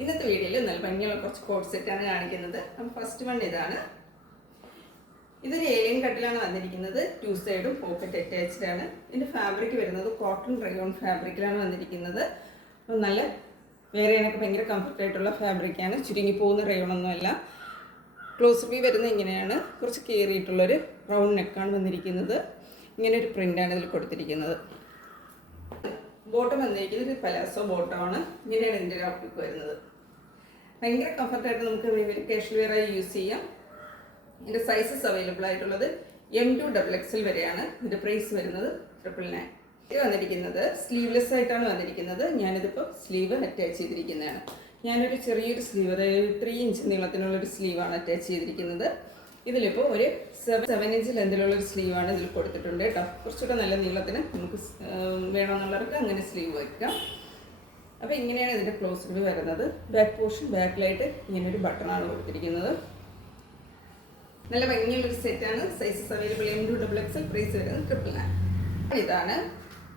ഇന്നത്തെ വീഡിയോയിൽ നല്ല ഭംഗിയുള്ള കുറച്ച് കോട്ട് സെറ്റാണ് കാണിക്കുന്നത്. അപ്പം ഫസ്റ്റ് വൺ ഇതാണ്. ഇതൊരു ഏലിയൻ കട്ടിലാണ് വന്നിരിക്കുന്നത്. 2 സൈഡും പോക്കറ്റ് അറ്റാച്ച്ഡ് ആണ്. ഇതിൻ്റെ ഫാബ്രിക് വരുന്നത് കോട്ടൺ റയോൺ ഫാബ്രിക്കിലാണ് വന്നിരിക്കുന്നത്. അപ്പം നല്ല വേറെ എനിക്ക് ഭയങ്കര കംഫർട്ടായിട്ടുള്ള ഫാബ്രിക്കാണ്. ചുരുങ്ങി പോകുന്ന റയോണൊന്നുമല്ല. ക്ലോസ് വ്യൂ വരുന്നത് ഇങ്ങനെയാണ്. കുറച്ച് കയറിയിട്ടുള്ളൊരു റൗണ്ട് നെക്കാണ് വന്നിരിക്കുന്നത്. ഇങ്ങനെ ഒരു പ്രിൻ്റാണ് ഇതിൽ കൊടുത്തിരിക്കുന്നത്. ബോട്ടം വന്നിരിക്കുന്നത് ഒരു പലാസോ ബോട്ടമാണ്. ഇങ്ങനെയാണ് ഇതിൻ്റെ ഒരു ഔട്ട്ലുക്ക് വരുന്നത്. ഭയങ്കര കംഫർട്ടായിട്ട് നമുക്ക് കാഷ്വൽ വെയറായി യൂസ് ചെയ്യാം. ഇതിൻ്റെ സൈസസ് അവൈലബിൾ ആയിട്ടുള്ളത് M2 XXL വരെയാണ്. ഇതിൻ്റെ പ്രൈസ് വരുന്നത് 999. ഇത് വന്നിരിക്കുന്നത് സ്ലീവ്ലെസ് ആയിട്ടാണ് വന്നിരിക്കുന്നത്. ഞാനിതിപ്പോൾ സ്ലീവ് അറ്റാച്ച് ചെയ്തിരിക്കുന്നതാണ്. ഞാനൊരു ചെറിയൊരു സ്ലീവ്, അതായത് 3 ഇഞ്ച് നീളത്തിനുള്ളൊരു സ്ലീവാണ് അറ്റാച്ച് ചെയ്തിരിക്കുന്നത്. ഇതിലിപ്പോൾ ഒരു 7 ഇഞ്ച് ലെന്തിലുള്ളൊരു സ്ലീവാണ് ഇതിൽ കൊടുത്തിട്ടുണ്ട് കേട്ടോ. കുറച്ചുകൂടെ നല്ല നീളത്തിന് നമുക്ക് വേണമെന്നുള്ളവർക്ക് അങ്ങനെ സ്ലീവ് വയ്ക്കാം. അപ്പോൾ ഇങ്ങനെയാണ് ഇതിൻ്റെ ക്ലോസ് വ്യൂ വരുന്നത്. ബാക്ക് പോർഷൻ ബാക്കിലായിട്ട് ഇങ്ങനൊരു ബട്ടണാണ് കൊടുത്തിരിക്കുന്നത്. നല്ല ഭംഗിയുള്ളൊരു സെറ്റാണ്. Sizes available M2 XXL, price വരുന്നത് 999. ഇതാണ്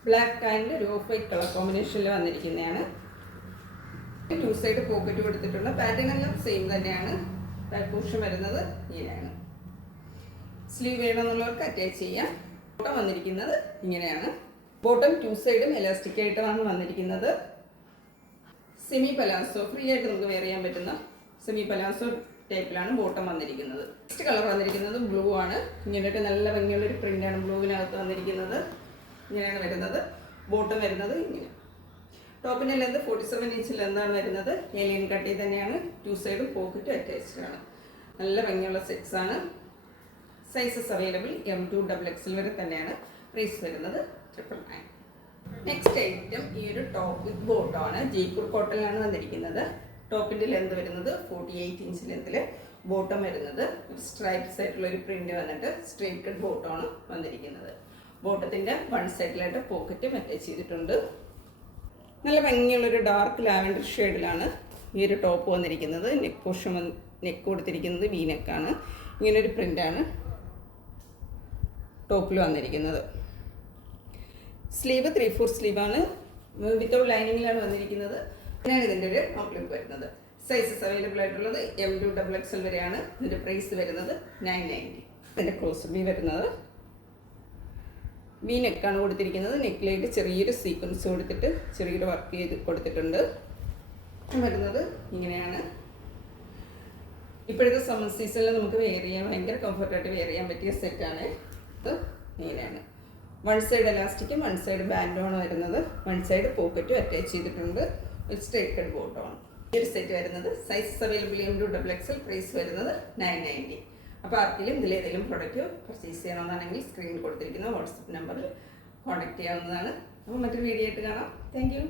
ബ്ലാക്ക് ആൻഡ് ഒരു ഓഫ് വൈറ്റ് കളർ കോമ്പിനേഷനിൽ വന്നിരിക്കുന്നതാണ്. 2 സൈഡ് പോക്കറ്റ് കൊടുത്തിട്ടുണ്ട്. പാറ്റേൺ എല്ലാം സെയിം തന്നെയാണ്. ബാക്ക് പോർഷൻ വരുന്നത് ഇങ്ങനെയാണ്. സ്ലീവ് വേണമെന്നുള്ളവർക്ക് അറ്റാച്ച് ചെയ്യാം. ബോട്ടം വന്നിരിക്കുന്നത് ഇങ്ങനെയാണ്. ബോട്ടം 2 സൈഡും എലാസ്റ്റിക് ആയിട്ടാണ് വന്നിരിക്കുന്നത്. സെമി പലാസോ, ഫ്രീ ആയിട്ട് നമുക്ക് വെയർ ചെയ്യാൻ പറ്റുന്ന സെമി പലാസോ ടൈപ്പിലാണ് ബോട്ടം വന്നിരിക്കുന്നത്. നെക്സ്റ്റ് കളർ വന്നിരിക്കുന്നത് ബ്ലൂ ആണ്. ഇങ്ങനെയൊക്കെ നല്ല ഭംഗിയുള്ളൊരു പ്രിൻ്റാണ് ബ്ലൂവിനകത്ത് വന്നിരിക്കുന്നത്. ഇങ്ങനെയാണ് വരുന്നത്. ബോട്ടം വരുന്നത് ഇങ്ങനെ. ടോപ്പിൻ്റെ ലെന്ത് 47 ഇഞ്ച് ലെന്താണ് വരുന്നത്. ഏലിയൻ കട്ടി തന്നെയാണ്. 2 സൈഡും പോക്കറ്റ് അറ്റാച്ച്ഡ് ആണ്. നല്ല ഭംഗിയുള്ള സെറ്റ്സ് ആണ്. സൈസസ് അവൈലബിൾ M2 XXL വരെ തന്നെയാണ്. പ്രൈസ് വരുന്നത് 999. നെക്സ്റ്റ് ഐറ്റം ഈ ഒരു ടോപ്പ് വിത്ത് ബോട്ടമാണ്. ജയ്പൂർ കോട്ടണിലാണ് വന്നിരിക്കുന്നത്. ടോപ്പിൻ്റെ ലെന്ത് വരുന്നത് 48 ഇഞ്ച് ലെന്തിൽ. ബോട്ടം വരുന്നത് സ്ട്രൈപ്സ് ആയിട്ടുള്ള ഒരു പ്രിന്റ് വന്നിട്ട് സ്ട്രേറ്റ് കട്ട് ബോട്ടമാണ് വന്നിരിക്കുന്നത്. ബോട്ടത്തിൻ്റെ വൺ സൈഡിലായിട്ട് പോക്കറ്റും അറ്റാച്ച് ചെയ്തിട്ടുണ്ട്. നല്ല ഭംഗിയുള്ളൊരു ഡാർക്ക് ലാവൻഡർ ഷെയ്ഡിലാണ് ഈ ഒരു ടോപ്പ് വന്നിരിക്കുന്നത്. നെക്ക് പോർഷൻ നെക്ക് കൊടുത്തിരിക്കുന്നത് വി നെക്കാണ്. ഇങ്ങനൊരു പ്രിൻ്റാണ് ടോപ്പിൽ വന്നിരിക്കുന്നത്. സ്ലീവ് 3/4 സ്ലീവാണ്. വിത്തൗട്ട് ലൈനിങ്ങിലാണ് വന്നിരിക്കുന്നത്. അങ്ങനെയാണ് ഇതിൻ്റെ ഒരു ഔട്ട്ലുക്ക് വരുന്നത്. സൈസസ് അവൈലബിൾ ആയിട്ടുള്ളത് M2 XXL വരെയാണ്. ഇതിൻ്റെ പ്രൈസ് വരുന്നത് 990. ഇതിൻ്റെ ക്ലോസ് വ്യൂ വരുന്നത് വി നെക്കാണ് കൊടുത്തിരിക്കുന്നത്. നെക്കിലായിട്ട് ചെറിയൊരു സീക്വൻസ് കൊടുത്തിട്ട് ചെറിയൊരു വർക്ക് ചെയ്ത് കൊടുത്തിട്ടുണ്ട്. വരുന്നത് ഇങ്ങനെയാണ്. ഇപ്പോഴത്തെ സമ്മർ സീസണിൽ നമുക്ക് വെയർ ചെയ്യാൻ ഭയങ്കര കംഫർട്ടായിട്ട് വെയർ ചെയ്യാൻ പറ്റിയ സെറ്റാണ്. ഇത് ഇങ്ങനെയാണ്. വൺ സൈഡ് എലാസ്റ്റിക്കും വൺ സൈഡ് ബാൻഡുമാണ് വരുന്നത്. വൺ സൈഡ് പോക്കറ്റും അറ്റാച്ച് ചെയ്തിട്ടുണ്ട്. ഒരു സ്ട്രേറ്റ് കട്ട് ബോട്ടമാണ് ഈ ഒരു സെറ്റ് വരുന്നത്. Sizes available M2 XXL, price വരുന്നത് 990. അപ്പോൾ ആർക്കെങ്കിലും ഇതിലേതെങ്കിലും പ്രൊഡക്റ്റ് പർച്ചേസ് ചെയ്യണമെന്നാണെങ്കിൽ സ്ക്രീനിൽ കൊടുത്തിരിക്കുന്ന വാട്സപ്പ് നമ്പറിൽ കോൺടാക്ട് ചെയ്യാവുന്നതാണ്. അപ്പോൾ മറ്റൊരു വീഡിയോ ആയിട്ട് കാണാം. Thank you.